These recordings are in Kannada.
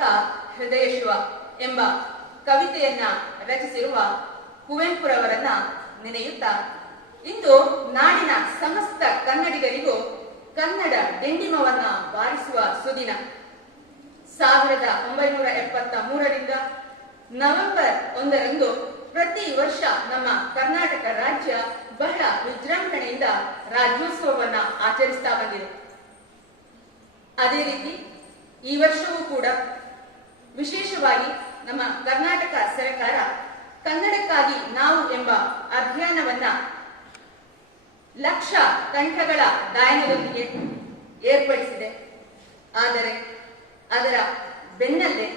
ಕರ್ನಾಟಕ ಹೃದಯ ಶಿವ ಎಂಬ ಕವಿತೆಯನ್ನ ರಚಿಸಿರುವ ಕುವೆಂಪುರವರನ್ನ ನೆನೆಯುತ್ತಾ ಇಂದು ನಾಡಿನ ಸಮಸ್ತ ಕನ್ನಡಿಗರಿಗೂ ಕನ್ನಡ ಡಿಂಡಿಮವನ್ನ ಬಾರಿಸುವ ಸುದಿನ. 1973ರಿಂದ ನವೆಂಬರ್ 1ರಂದು ಪ್ರತಿ ವರ್ಷ ನಮ್ಮ ಕರ್ನಾಟಕ ರಾಜ್ಯ ಬಹಳ ವಿಜೃಂಭಣೆಯಿಂದ ರಾಜ್ಯೋತ್ಸವವನ್ನ ಆಚರಿಸ್ತಾ ಬಂದಿದೆ. ಅದೇ ರೀತಿ ಈ ವರ್ಷವೂ ಕೂಡ ವಿಶೇಷವಾಗಿ ನಮ್ಮ ಕರ್ನಾಟಕ ಸರ್ಕಾರ ಕನ್ನಡಕ್ಕಾಗಿ ನಾವು ಎಂಬ ಅಭಿಯಾನವನ್ನ ಲಕ್ಷ ಕಂಠಗಳ ಗಾಯನದೊಂದಿಗೆ ಏರ್ಪಡಿಸಿದೆ. ಆದರೆ ಅದರ ಬೆನ್ನಲ್ಲೇ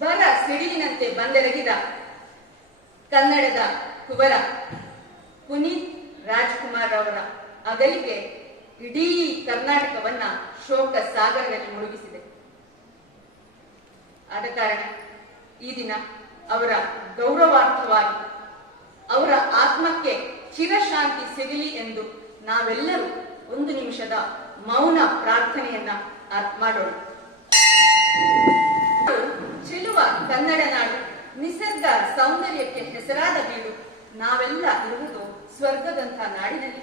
ಬರ ಸಿಡಿಲಿನಂತೆ ಬಂದೆರಗಿದ ಕನ್ನಡದ ಕುವರ ಪುನೀತ್ ರಾಜ್ಕುಮಾರ್ ಅವರ ಅಗಲಿಕೆ ಇಡೀ ಕರ್ನಾಟಕವನ್ನ ಶೋಕ ಸಾಗರದಲ್ಲಿ ಮುಳುಗಿಸಿದೆ. ಆದ ಕಾರಣ ಈ ದಿನ ಅವರ ಗೌರವಾರ್ಥವಾಗಿ ಅವರ ಆತ್ಮಕ್ಕೆ ಚಿರಶಾಂತಿ ಸಿಗಲಿ ಎಂದು ನಾವೆಲ್ಲರೂ 1 ನಿಮಿಷದ ಮೌನ ಪ್ರಾರ್ಥನೆಯನ್ನ ಮಾಡೋಣ. ಚೆಲುವ ಕನ್ನಡ ನಾಡು, ನಿಸರ್ಗ ಸೌಂದರ್ಯಕ್ಕೆ ಹೆಸರಾದ ಬೀಡು. ನಾವೆಲ್ಲ ಇರುವುದು ಸ್ವರ್ಗದಂಥ ನಾಡಿನಲ್ಲಿ.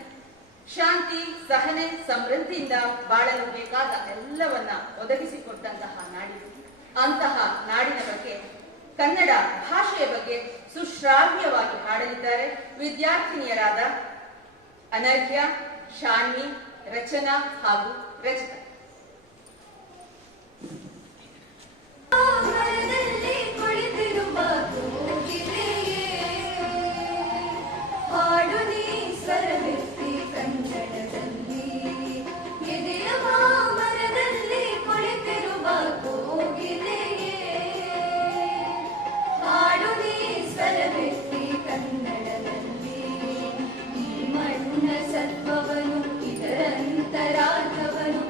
ಶಾಂತಿ, ಸಹನೆ, ಸಮೃದ್ಧಿಯಿಂದ ಬಾಳಲು ಬೇಕಾದ ಎಲ್ಲವನ್ನ ಒದಗಿಸಿಕೊಟ್ಟಂತಹ ನಾಡಿದು. ಅಂತಹ ನಾಡಿನ ಬಗ್ಗೆ, ಕನ್ನಡ ಭಾಷೆಯ ಬಗ್ಗೆ ಸುಶ್ರಾವ್ಯವಾಗಿ ಹಾಡಲಿದ್ದಾರೆ ವಿದ್ಯಾರ್ಥಿನಿಯರಾದ ಅನರ್ಘ್ಯ, ಶಾನ್ವಿ, ರಚನಾ ಹಾಗೂ ರಚಿತಾ. ಸತ್ವವನು ಇದರಂತರಾರ್ಥವನು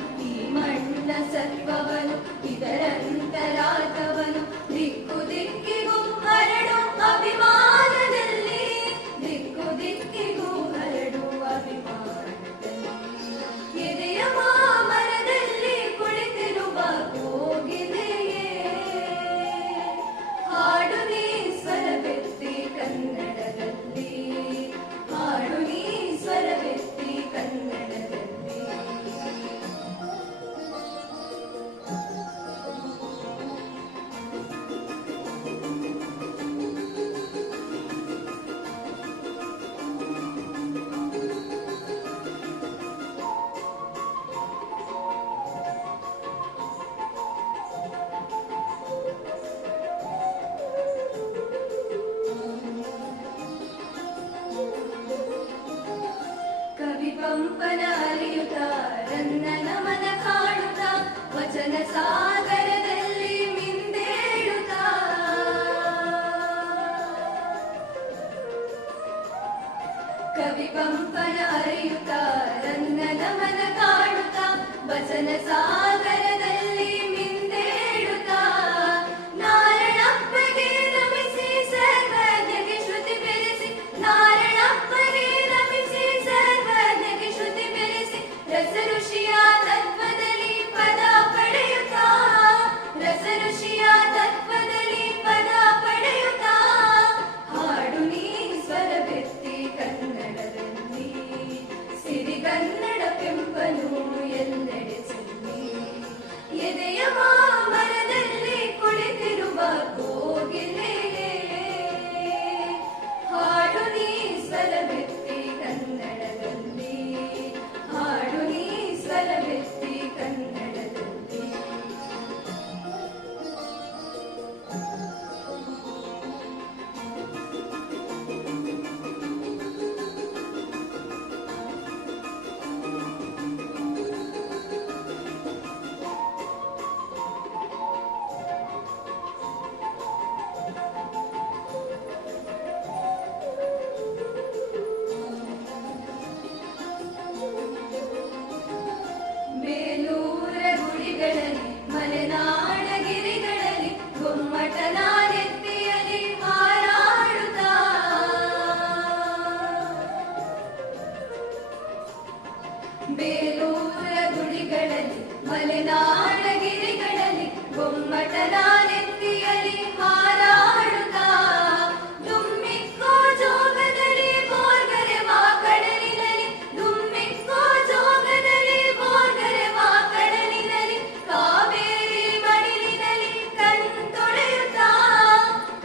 ನೆತ್ತಿಯಲಿ ಹಾರಾಡುತ್ತಾ ದುಮ್ಮಿಕ್ಕೋ ಜೋಗದಲ್ಲಿ ಬೋರ್ಗರೆವ ಕಡಲಿನಲ್ಲಿ ದುಮ್ಮಿಕ್ಕೋ ಜೋಗದಲ್ಲಿ ಬೋರ್ಗರೆವ ಕಡಲಿನಲ್ಲಿ ಕಾವೇರಿ ಮಡಿಲಿನಲ್ಲಿ ಕಣ್ತೊಳೆಯುತ್ತಾ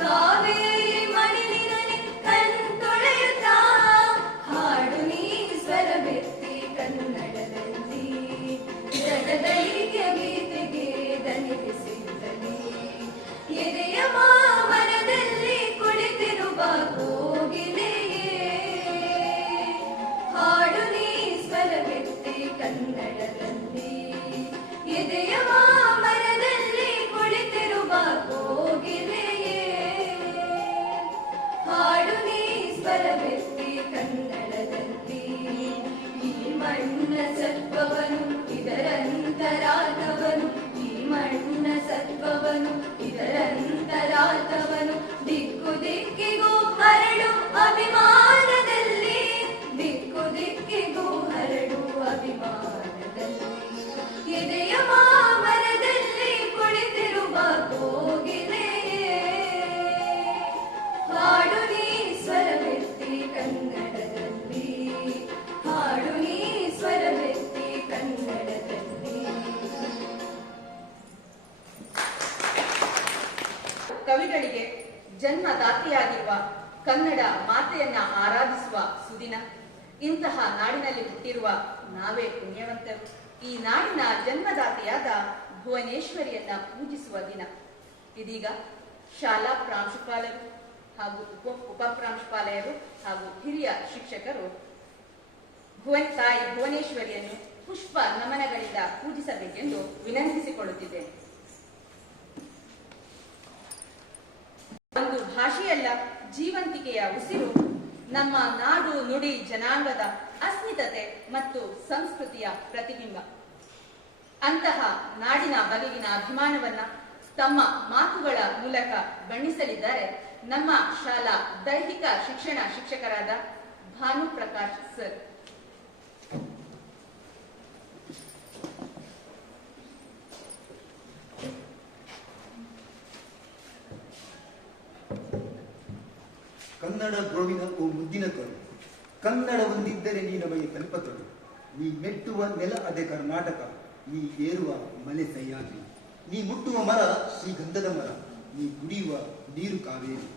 ಕಾವೇರಿ ಮಡಿಲಿನಲ್ಲಿ ಕಣ್ತೊಳೆಯುತ್ತಾ ಹಾಡು ನೀ ಸ್ವರವೆತ್ತಿ ಕನ್ನಡದಲ್ಲಿ ಜಗದೈಕ್ಯ ಗೀತೆಗೆ ದನಿಸಿದಲ್ಲಿ ಎದೆಯ ಮಾಮರದಲ್ಲಿ ಕುಳಿತಿರುವ ಕೋಗಿಲೆಯೇ ಹಾಡು ನೀ ಸ್ವರವೆತ್ತಿ ಕನ್ನಡದಲ್ಲಿ ಎದೆಯ ಮಾಮರದಲ್ಲಿ ಕುಳಿತಿರುವ ಕೋಗಿಲೆಯೇ ಹಾಡು ನೀ ಸ್ವರವೆತ್ತಿ ಕನ್ನಡದಲ್ಲಿ ಈ ಮಣ್ಣ ಸತ್ವವನು ಇದರಂತರಾರ್ಥವನು ಈ ಮಣ್ಣ ಸತ್ವವನು ಇದರಂತರಾರ್ಥವನು ದಿಕ್ಕು ದಿಕ್ಕಿಗೂ ಹರಡು ಅಭಿಮಾನದಲ್ಲಿ ದಿಕ್ಕು ದಿಕ್ಕಿಗೂ ಹರಡು ಅಭಿಮಾನದಲ್ಲಿ ಎದೆಯ ಮಾಮರದಲ್ಲಿ ಕುಳಿತಿರುವ ಕೋಗಿಲೆಯೇ ಹಾಡು ನೀ ಸ್ವರವೆತ್ತಿ ಕನ್ನಡದಲ್ಲಿ ಹಾಡು ನೀ ಸ್ವರವೆತ್ತಿ ಕನ್ನಡದಲ್ಲಿ. ಕವಿಗಳಿಗೆ ಜನ್ಮದಾತೆಯಾಗಿರುವ ಕನ್ನಡ ಮಾತೆಯನ್ನ ಆರಾಧಿಸುವ ಸುದಿನ. ಇಂತಹ ನಾಡಿನಲ್ಲಿ ಹುಟ್ಟಿರುವ ನಾವೇ ಪುಣ್ಯವಂತರು. ಈ ನಾಡಿನ ಜನ್ಮದಾತೆಯಾದ ಭುವನೇಶ್ವರಿಯನ್ನ ಪೂಜಿಸುವ ದಿನ. ಇದೀಗ ಶಾಲಾ ಪ್ರಾಂಶುಪಾಲರು ಹಾಗೂ ಉಪಪ್ರಾಂಶುಪಾಲೆಯರು ಹಾಗೂ ಹಿರಿಯ ಶಿಕ್ಷಕರು ತಾಯಿ ಭುವನೇಶ್ವರಿಯನ್ನು ಪುಷ್ಪ ನಮನಗಳಿಂದ ಪೂಜಿಸಬೇಕೆಂದು ವಿನಂತಿಸಿಕೊಳ್ಳುತ್ತಿದ್ದೇನೆ. ಒಂದು ಭಾಷೆಯಲ್ಲ, ಜೀವಂತಿಕೆಯ ಉಸಿರು, ನಮ್ಮ ನಾಡು ನುಡಿ ಜನಾಂಗದ ಅಸ್ಮಿತತೆ ಮತ್ತು ಸಂಸ್ಕೃತಿಯ ಪ್ರತಿಬಿಂಬ. ಅಂತಹ ನಾಡಿನ ಬಗೆಗಿನ ಅಭಿಮಾನವನ್ನ ತಮ್ಮ ಮಾತುಗಳ ಮೂಲಕ ಬಣ್ಣಿಸಲಿದ್ದಾರೆ ನಮ್ಮ ಶಾಲಾ ದೈಹಿಕ ಶಿಕ್ಷಣ ಶಿಕ್ಷಕರಾದ ಭಾನುಪ್ರಕಾಶ್ ಸರ್. ಕನ್ನಡ ಗೋವಿನ ಓ ಮುದ್ದಿನ ಕರು, ಕನ್ನಡ ಒಂದಿದ್ದರೆ ನೀ ನಮಗೆ ಕಲ್ಪತರು. ನೀ ಮೆಟ್ಟುವ ನೆಲ ಅದೇ ಕರ್ನಾಟಕ, ನೀ ಏರುವ ಮಲೆ ಸಹ್ಯಾದ್ರಿ. ನೀ ಮುಟ್ಟುವ ಮರ ಶ್ರೀಗಂಧದ ಮರ, ನೀ ಕುಡಿಯುವ ನೀರು ಕಾವೇರಿ.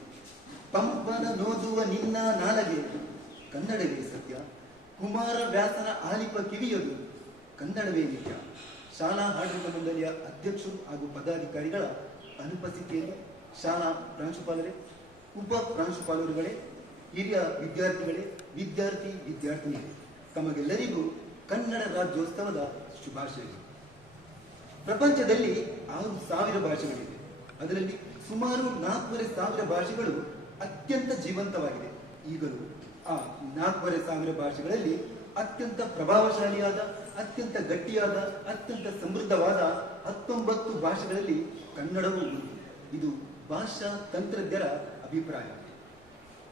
ಪಂಪನ ನೋದುವ ನಿನ್ನ ನಾಲಗೆ ಕನ್ನಡವೇ ಸತ್ಯ, ಕುಮಾರ ವ್ಯಾಸನ ಆಲಿಪ ಕಿವಿಯದು ಕನ್ನಡವೇ ನಿತ್ಯ. ಶಾಲಾ ಆಡಳಿತ ಮಂಡಳಿಯ ಅಧ್ಯಕ್ಷರು ಹಾಗೂ ಪದಾಧಿಕಾರಿಗಳ ಅನುಪಸ್ಥಿತಿಯಲ್ಲಿ ಶಾಲಾ ಪ್ರಾಂಶುಪಾಲರೇ, ಉಪ ಪ್ರಾಂಶುಪಾಲರುಗಳೇ, ಹಿರಿಯ ವಿದ್ಯಾರ್ಥಿಗಳೇ, ವಿದ್ಯಾರ್ಥಿನಿಯರೇ, ತಮಗೆಲ್ಲರಿಗೂ ಕನ್ನಡ ರಾಜ್ಯೋತ್ಸವದ ಶುಭಾಶಯಗಳು. ಪ್ರಪಂಚದಲ್ಲಿ 6,000 ಭಾಷೆಗಳಿವೆ. ಅದರಲ್ಲಿ ಸುಮಾರು 4,500 ಭಾಷೆಗಳು ಅತ್ಯಂತ ಜೀವಂತವಾಗಿದೆ. ಈಗಲೂ ಆ 4,500 ಭಾಷೆಗಳಲ್ಲಿ ಅತ್ಯಂತ ಪ್ರಭಾವಶಾಲಿಯಾದ, ಅತ್ಯಂತ ಗಟ್ಟಿಯಾದ, ಅತ್ಯಂತ ಸಮೃದ್ಧವಾದ 19 ಭಾಷೆಗಳಲ್ಲಿ ಕನ್ನಡವೂ ಒಂದು. ಇದು ಭಾಷಾ ತಂತ್ರಜ್ಞರ ಅಭಿಪ್ರಾಯ.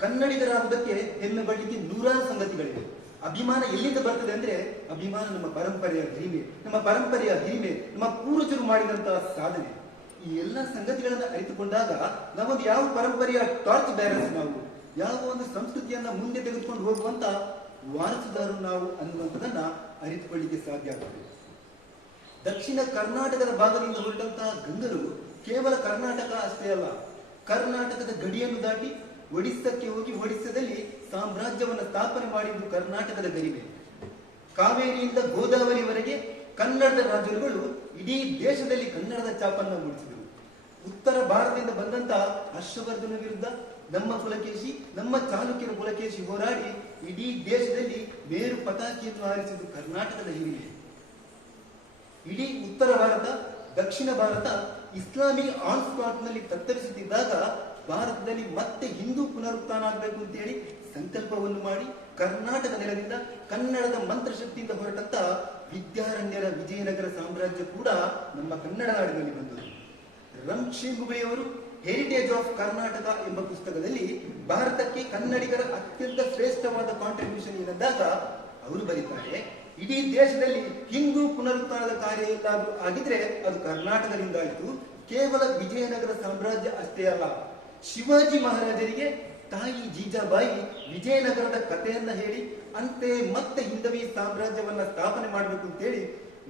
ಕನ್ನಡಿಗರಾಗುವುದಕ್ಕೆ ಹೆಮ್ಮೆ ಪಡಲಿಕ್ಕೆ 100 ಸಂಗತಿಗಳಿವೆ. ಅಭಿಮಾನ ಎಲ್ಲಿಂದ ಬರ್ತದೆ ಅಂದ್ರೆ, ಅಭಿಮಾನ ನಮ್ಮ ಪರಂಪರೆಯ ಹಿರಿಮೆ, ನಮ್ಮ ಪರಂಪರೆಯ ಹಿರಿಮೆ, ನಮ್ಮ ಪೂರ್ವಜರು ಮಾಡಿದಂತಹ ಸಾಧನೆ. ಈ ಎಲ್ಲ ಸಂಗತಿಗಳನ್ನ ಅರಿತುಕೊಂಡಾಗ ನಾವೊಂದು ಯಾವ ಪರಂಪರೆಯ ಟಾರ್ಚ್ ಬ್ಯಾರರ್ಸ್, ನಾವು ಯಾವ ಒಂದು ಸಂಸ್ಕೃತಿಯನ್ನ ಮುಂದೆ ತೆಗೆದುಕೊಂಡು ಹೋಗುವಂತ ವಾರಸುದಾರರು ನಾವು ಅನ್ನುವಂಥದ್ದನ್ನ ಅರಿತುಕೊಳ್ಳಿಕ್ಕೆ ಸಾಧ್ಯ ಆಗ್ತದೆ. ದಕ್ಷಿಣ ಕರ್ನಾಟಕದ ಭಾಗದಿಂದ ಹೊರಟಂತಹ ಗಂಗರು ಕೇವಲ ಕರ್ನಾಟಕ ಅಷ್ಟೇ ಅಲ್ಲ, ಕರ್ನಾಟಕದ ಗಡಿಯನ್ನು ದಾಟಿ ಒಡಿಸ್ಸಕ್ಕೆ ಹೋಗಿ ಒಡಿಸ್ಸಾದಲ್ಲಿ ಸಾಮ್ರಾಜ್ಯವನ್ನು ಸ್ಥಾಪನೆ ಮಾಡಿದ್ದು ಕರ್ನಾಟಕದ ಗರಿಮೆ. ಕಾವೇರಿಯಿಂದ ಗೋದಾವರಿವರೆಗೆ ಕನ್ನಡದ ರಾಜರುಗಳು ಇಡೀ ದೇಶದಲ್ಲಿ ಕನ್ನಡದ ಚಾಪನ್ನ ಮೂಡಿಸಿದರು. ಉತ್ತರ ಭಾರತದಿಂದ ಬಂದಂತಹ ಹರ್ಷವರ್ಧನ ವಿರುದ್ಧ ನಮ್ಮ ಪುಲಕೇಶಿ, ನಮ್ಮ ಚಾಲುಕ್ಯರ ಪುಲಕೇಶಿ ಹೋರಾಡಿ ಇಡೀ ದೇಶದಲ್ಲಿ ಮೇರು ಪತಾಕಿಯನ್ನು ಹಾರಿಸಿದ್ದು ಕರ್ನಾಟಕದ ಹಿರಿಮೆ. ಇಡೀ ಉತ್ತರ ಭಾರತ, ದಕ್ಷಿಣ ಭಾರತ ಇಸ್ಲಾಮಿಕ್ ಆನ್ಸ್ಪಾಟ್ ನಲ್ಲಿ ತತ್ತರಿಸುತ್ತಿದ್ದಾಗ ಭಾರತದಲ್ಲಿ ಮತ್ತೆ ಹಿಂದೂ ಪುನರುತ್ಥಾನ ಆಗಬೇಕು ಅಂತ ಹೇಳಿ ಸಂಕಲ್ಪವನ್ನು ಮಾಡಿ ಕರ್ನಾಟಕ ನೆಲದಿಂದ ಕನ್ನಡದ ಮಂತ್ರಶಕ್ತಿಯಿಂದ ಹೊರಟಂತ ವಿದ್ಯಾರಣ್ಯರ ವಿಜಯನಗರ ಸಾಮ್ರಾಜ್ಯ ಕೂಡ ನಮ್ಮ ಕನ್ನಡ ನಾಡಿನಲ್ಲಿ ಬಂದರು. ರಂಶಿ ಗುಬೆಯವರು ಹೆರಿಟೇಜ್ ಆಫ್ ಕರ್ನಾಟಕ ಎಂಬ ಪುಸ್ತಕದಲ್ಲಿ ಭಾರತಕ್ಕೆ ಕನ್ನಡಿಗರ ಅತ್ಯಂತ ಶ್ರೇಷ್ಠವಾದ ಕಾಂಟ್ರಿಬ್ಯೂಷನ್ ಏನಂದಾಗ ಅವರು ಬರೀತಾರೆ, ಇಡೀ ದೇಶದಲ್ಲಿ ಹಿಂದೂ ಪುನರುತ್ಥಾನದ ಕಾರ್ಯ ಎಲ್ಲಾದ್ರೂ ಆಗಿದ್ರೆ ಅದು ಕರ್ನಾಟಕದಿಂದ ಆಯಿತು, ಕೇವಲ ವಿಜಯನಗರ ಸಾಮ್ರಾಜ್ಯ ಅಷ್ಟೇ ಅಲ್ಲ, ಶಿವಾಜಿ ಮಹಾರಾಜರಿಗೆ ತಾಯಿ ಜೀಜಾಬಾಯಿ ವಿಜಯನಗರದ ಕಥೆಯನ್ನ ಹೇಳಿ ಅಂತೆ ಮತ್ತೆ ಹಿಂದವಿ ಸಾಮ್ರಾಜ್ಯವನ್ನ ಸ್ಥಾಪನೆ ಮಾಡಬೇಕು ಅಂತೇಳಿ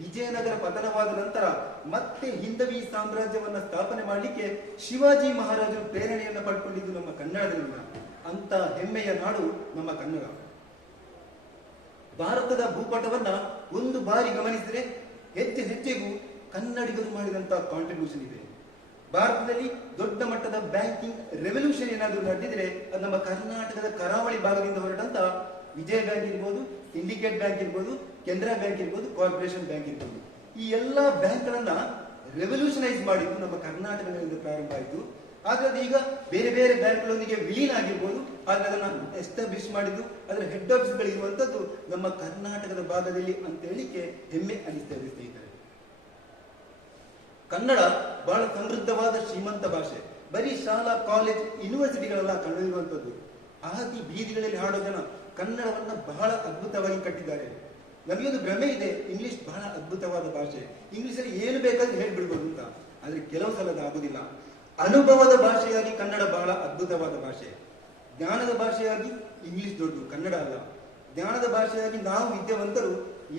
ವಿಜಯನಗರ ಪತನವಾದ ನಂತರ ಮತ್ತೆ ಹಿಂದವಿ ಸಾಮ್ರಾಜ್ಯವನ್ನ ಸ್ಥಾಪನೆ ಮಾಡಲಿಕ್ಕೆ ಶಿವಾಜಿ ಮಹಾರಾಜರು ಪ್ರೇರಣೆಯನ್ನ ಪಡ್ಕೊಂಡಿದ್ದು ನಮ್ಮ ಕನ್ನಡದಿಂದ. ಅಂತ ಹೆಮ್ಮೆಯ ನಾಡು ನಮ್ಮ ಕನ್ನಡ. ಭಾರತದ ಭೂಪಟವನ್ನ ಒಂದು ಬಾರಿ ಗಮನಿಸಿದರೆ ಹೆಜ್ಜೆಗೂ ಕನ್ನಡಿಗರು ಮಾಡಿದಂತಹ ಕಾಂಟ್ರಿಬ್ಯೂಷನ್ ಇದೆ. ಭಾರತದಲ್ಲಿ ದೊಡ್ಡ ಮಟ್ಟದ ಬ್ಯಾಂಕಿಂಗ್ ರೆವಲ್ಯೂಷನ್ ಏನಾದರೂ ನಡೆದಿದ್ರೆ ಅದು ನಮ್ಮ ಕರ್ನಾಟಕದ ಕರಾವಳಿ ಭಾಗದಿಂದ ಹೊರಟಂತ ವಿಜಯ ಬ್ಯಾಂಕ್ ಇರ್ಬೋದು, ಸಿಂಡಿಕೇಟ್ ಬ್ಯಾಂಕ್ ಇರ್ಬೋದು, ಕೆನರಾ ಬ್ಯಾಂಕ್ ಇರ್ಬೋದು, ಕಾರ್ಪೊರೇಷನ್ ಬ್ಯಾಂಕ್ ಇರ್ಬೋದು. ಈ ಎಲ್ಲಾ ಬ್ಯಾಂಕ್ಗಳನ್ನ ರೆವಲ್ಯೂಷನೈಸ್ ಮಾಡಿದ್ದು ನಮ್ಮ ಕರ್ನಾಟಕದಿಂದ ಪ್ರಾರಂಭ ಆಯಿತು. ಆದ್ರೆ ಅದು ಈಗ ಬೇರೆ ಬೇರೆ ಬ್ಯಾಂಕ್ಗಳೊಂದಿಗೆ ವಿಲೀನ ಆಗಿರ್ಬೋದು, ಆದ್ರೆ ಅದನ್ನ ಎಸ್ಟಾಬ್ಲಿಷ್ ಮಾಡಿದ್ದು ಅದರ ಹೆಡ್ ಆಫೀಸ್ಗಳು ಇರುವಂತದ್ದು ನಮ್ಮ ಕರ್ನಾಟಕದ ಭಾಗದಲ್ಲಿ ಅಂತ ಹೇಳಿಕ್ಕೆ ಹೆಮ್ಮೆ ಅನಿಸ್ತದೆ ಸ್ನೇಹಿತರೆ. ಕನ್ನಡ ಬಹಳ ಸಮೃದ್ಧವಾದ ಶ್ರೀಮಂತ ಭಾಷೆ. ಬರೀ ಶಾಲಾ, ಕಾಲೇಜ್, ಯೂನಿವರ್ಸಿಟಿಗಳೆಲ್ಲ ಕನ್ನಡಿರುವಂತದ್ದು. ಆದಿ ಬೀದಿಗಳಲ್ಲಿ ಹಾಡೋ ಜನ ಕನ್ನಡವನ್ನ ಬಹಳ ಅದ್ಭುತವಾಗಿ ಕಟ್ಟಿದ್ದಾರೆ. ನಮಗೊಂದು ಭ್ರಮೆ ಇದೆ, ಇಂಗ್ಲಿಷ್ ಬಹಳ ಅದ್ಭುತವಾದ ಭಾಷೆ, ಇಂಗ್ಲಿಷ್ ಅಲ್ಲಿ ಏನು ಬೇಕಾದ್ರೂ ಹೇಳ್ಬಿಡ್ಬೋದು ಅಂತ. ಆದ್ರೆ ಕೆಲವು ಸಲ ಅದು ಆಗುದಿಲ್ಲ. ಅನುಭವದ ಭಾಷೆಯಾಗಿ ಕನ್ನಡ ಬಹಳ ಅದ್ಭುತವಾದ ಭಾಷೆ. ಜ್ಞಾನದ ಭಾಷೆಯಾಗಿ ಇಂಗ್ಲಿಷ್ ದೊಡ್ಡ, ಕನ್ನಡ ಅಲ್ಲ. ಜ್ಞಾನದ ಭಾಷೆಯಾಗಿ ನಾವು ವಿದ್ಯಾವಂತರು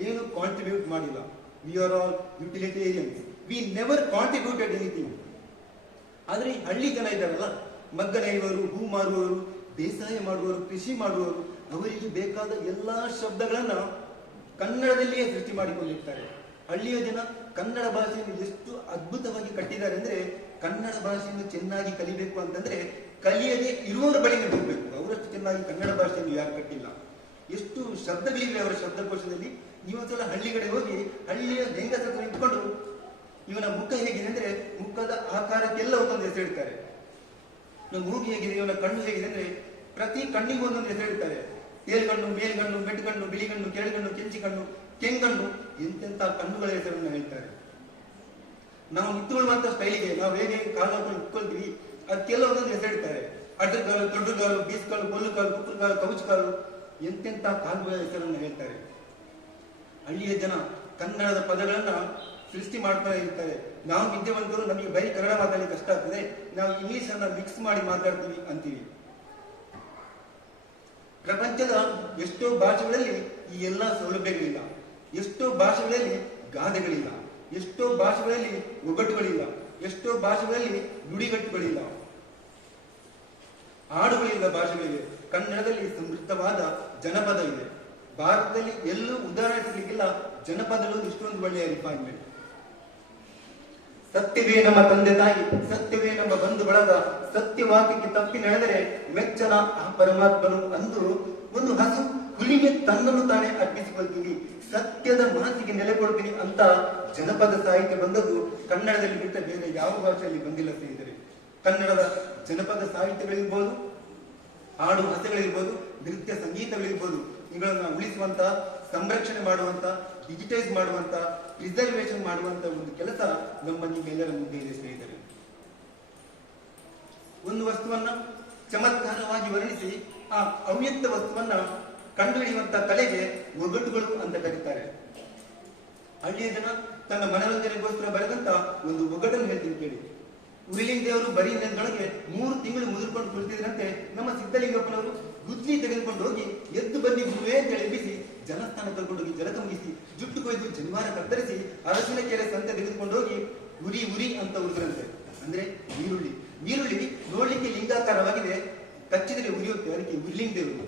ಏನು ಕಾಂಟ್ರಿಬ್ಯೂಟ್ ಮಾಡಿಲ್ಲ. We are all utilitarians, we never contributed anything. ಆದ್ರೆ ಈ ಹಳ್ಳಿ ಜನ ಇದ್ದಾರಲ್ಲ, ಮಗ್ಗ ನೇಯುವವರು, ಹೂ ಮಾರುವವರು, ಬೇಸಾಯ ಮಾಡುವವರು, ಕೃಷಿ ಮಾಡುವವರು, ಅವರಿಗೆ ಬೇಕಾದ ಎಲ್ಲಾ ಶಬ್ದಗಳನ್ನ ಕನ್ನಡದಲ್ಲಿಯೇ ಸೃಷ್ಟಿ ಮಾಡಿಕೊಂಡಿರ್ತಾರೆ. ಹಳ್ಳಿಯ ಜನ ಕನ್ನಡ ಭಾಷೆಯನ್ನು ಎಷ್ಟು ಅದ್ಭುತವಾಗಿ ಕಟ್ಟಿದ್ದಾರೆ ಅಂದ್ರೆ, ಕನ್ನಡ ಭಾಷೆಯನ್ನು ಚೆನ್ನಾಗಿ ಕಲಿಬೇಕು ಅಂತಂದ್ರೆ ಕಲಿಯದೆ ಇರುವವರ ಬಳಿಗೆ ಹೋಗ್ಬೇಕು. ಅವರಷ್ಟು ಚೆನ್ನಾಗಿ ಕನ್ನಡ ಭಾಷೆಯನ್ನು ಯಾರು ಕಟ್ಟಿಲ್ಲ. ಎಷ್ಟು ಶಬ್ದಗಳಿವೆ ಅವರ ಶಬ್ದಕೋಶದಲ್ಲಿ. ನೀವೊಂದ್ಸಲ ಹಳ್ಳಿ ಕಡೆ ಹೋಗಿ ಹಳ್ಳಿಯ ಹೆಂಗಸರು ನಿಂತ್ಕೊಂಡು ಇವನ ಮುಖ ಹೇಗಿದೆ ಅಂದ್ರೆ ಮುಖದ ಆಕಾರಕ್ಕೆಲ್ಲ ಒಂದೊಂದು ಹೆಸರು ಇಡ್ತಾರೆ. ಇವನ ಮೂಗು ಹೇಗಿದೆ, ಇವನ ಕಣ್ಣು ಹೇಗಿದೆ ಅಂದ್ರೆ ಪ್ರತಿ ಕಣ್ಣಿಗೂ ಒಂದೊಂದು ಹೆಸರು ಇಡ್ತಾರೆ. ತೇಲ್ಗಣ್ಣು, ಮೇಲ್ಗಣ್ಣು, ಬೆಟ್ಟಗಣ್ಣು, ಬಿಳಿಗಣ್ಣು, ಕೆಳಗಣ್ಣು, ಕೆಂಚಿಗಣ್ಣು, ಕೆಂಗಣ್ಣು, ಎಂತೆಂತ ಕಣ್ಣುಗಳ ಹೆಸರನ್ನು ಹೇಳ್ತಾರೆ. ನಾವು ನಿಂತುಕೊಳ್ಳುವಂತ ಸ್ಟೈಲಿಗೆ ನಾವು ಹೇಗೆ ಕಾಲು ಹಾಕೊಂಡು ನಿಂತ್ಕೊಳ್ತೀವಿ ಅದಕ್ಕೆಲ್ಲ ಒಂದೊಂದು ಹೆಸರು ಇಡ್ತಾರೆ. ಅಡ್ಡಗಾಲು, ದೊಡ್ಡಗಾಲು, ಬೀಸ್ಕಾಲು, ಕೊಲ್ಲುಕಾಲು, ಕುಕ್ಕುಕಾಲು, ಕವುಚುಕಾಲು, ಎಂತೆಂತ ಕಾಲುಗಳ ಹೆಸರನ್ನು ಹೇಳ್ತಾರೆ. ಹಳ್ಳಿಯ ಜನ ಕನ್ನಡದ ಪದಗಳನ್ನ ಸೃಷ್ಟಿ ಮಾಡ್ತಾ ಇರ್ತಾರೆ. ನಾವು ವಿದ್ಯಾವಂತರು, ನಮಗೆ ಬರೀ ಕನ್ನಡ ಮಾತಾಡಲಿಕ್ಕೆ ಕಷ್ಟ ಆಗ್ತದೆ, ನಾವು ಇಂಗ್ಲಿಷ್ ಅನ್ನ ಮಿಕ್ಸ್ ಮಾಡಿ ಮಾತಾಡ್ತೀವಿ ಅಂತೀವಿ. ಪ್ರಪಂಚದ ಎಷ್ಟೋ ಭಾಷೆಗಳಲ್ಲಿ ಈ ಎಲ್ಲಾ ಸೌಲಭ್ಯಗಳಿಲ್ಲ. ಎಷ್ಟೋ ಭಾಷೆಗಳಲ್ಲಿ ಗಾದೆಗಳಿಲ್ಲ. ಎಷ್ಟೋ ಭಾಷೆಗಳಲ್ಲಿ ಒಗಟುಗಳಿಲ್ಲ. ಎಷ್ಟೋ ಭಾಷೆಗಳಲ್ಲಿ ನುಡಿಗಟ್ಟುಗಳಿಲ್ಲ, ಹಾಡುಗಳಿಲ್ಲ ಭಾಷೆಗಳಿವೆ. ಕನ್ನಡದಲ್ಲಿ ಸಮೃದ್ಧವಾದ ಜನಪದ ಇದೆ. ಭಾರತದಲ್ಲಿ ಎಲ್ಲೂ ಉದಾಹರಣೆ ಸಿಗಲಿಕ್ಕಿಲ್ಲ ಜನಪದಗಳು ಇಷ್ಟೊಂದು ಒಳ್ಳೆಯ ರಿಫೈನ್ಮೆಂಟ್. ಸತ್ಯವೇ ನಮ್ಮ ತಂದೆ ತಾಯಿ, ಸತ್ಯವೇ ನಮ್ಮ ಬಂಧು ಬಳಗ, ಸತ್ಯವಾಕ್ಯಕ್ಕೆ ತಪ್ಪಿ ನಡೆದರೆ ಮೆಚ್ಚನ ಆ ಪರಮಾತ್ಮನು ಅಂದು ಒಂದು ಹಸು ಹುಲಿಗೆ ತನ್ನನ್ನು ತಾನೇ ಅರ್ಪಿಸಿಕೊಳ್ತೀನಿ, ಸತ್ಯದ ಮಾತಿಗೆ ನೆಲೆ ಕೊಡ್ತೀನಿ ಅಂತ ಜನಪದ ಸಾಹಿತ್ಯ ಬಂದದ್ದು ಕನ್ನಡದಲ್ಲಿ ಬಿಟ್ಟ ಬೇರೆ ಯಾವ ಭಾಷೆಯಲ್ಲಿ ಬಂದಿಲ್ಲ ಸ್ನೇಹಿತರೆ. ಕನ್ನಡದ ಜನಪದ ಸಾಹಿತ್ಯಗಳಿರ್ಬೋದು, ಹಾಡು ಹಸೆಗಳಿರ್ಬೋದು, ನೃತ್ಯ ಸಂಗೀತಗಳಿರ್ಬೋದು, ಇವುಗಳನ್ನ ಉಳಿಸುವಂತ, ಸಂರಕ್ಷಣೆ ಮಾಡುವಂತ, ಡಿಜಿಟೈಸ್ ಮಾಡುವಂತ, ರಿಸರ್ವೇಶನ್ ಮಾಡುವಂತ ಒಂದು ಕೆಲಸ ನಮ್ಮ ನಿಮ್ಮೆಲ್ಲರ ಮುಂದೆ ಇದೆ ಸ್ನೇಹಿತರೆ. ಒಂದು ವಸ್ತುವನ್ನ ಚಮತ್ಕಾರವಾಗಿ ವರ್ಣಿಸಿ ಆ ಅವ್ಯಕ್ತ ವಸ್ತುವನ್ನ ಕಂಡುಹಿಡಿಯುವಂತ ಕಲೆಗೆ ಒಗಟುಗಳು ಅಂತ ಕರೀತಾರೆ. ಹಳ್ಳಿಯ ಜನ ತನ್ನ ಮನೋರಂಜನೆಗೋಸ್ಕರ ಬರೆದಂತ ಒಂದು ಒಗಟನ್ನು ಹೇಳ್ತೀನಿ ಕೇಳಿ. ಉರಿಲಿಂಗ ದೇವರು ಬರೀ ನೆಲದೊಳಗೆ 3 ತಿಂಗಳು ಮುದುರ್ಕೊಂಡು ಕುಳಿತಿದ್ರಂತೆ. ನಮ್ಮ ಸಿದ್ದಲಿಂಗಪ್ಪನವರು ಗುದ್ಲಿ ತೆಗೆದುಕೊಂಡು ಹೋಗಿ ಎದ್ದು ಬನ್ನಿ ಗುರುವೇ ಅಂತ ಎಬ್ಬಿಸಿ ಜಲಸ್ಥಾನ ಕರ್ಕೊಂಡೋಗಿ ಜಲಕ ಮುಗಿಸಿ ಜುಟ್ಟು ಕೊಯ್ದು ಜನಿವಾರ ಕತ್ತರಿಸಿ ಅರಸಿನ ಕೆರೆ ಸಂತೆ ತೆಗೆದುಕೊಂಡು ಹೋಗಿ ಉರಿ ಉರಿ ಅಂತ ಉರಿದ್ರಂತೆ. ಅಂದ್ರೆ ನೀರುಳ್ಳಿ. ನೀರುಳ್ಳಿ ನೋಡ್ಲಿಕ್ಕೆ ಲಿಂಗಾಕಾರವಾಗಿದೆ, ಕಚ್ಚಿದರೆ ಉರಿಯುತ್ತೆ, ಅದಕ್ಕೆ ಉರಿಲಿಂಗ ದೇವರು.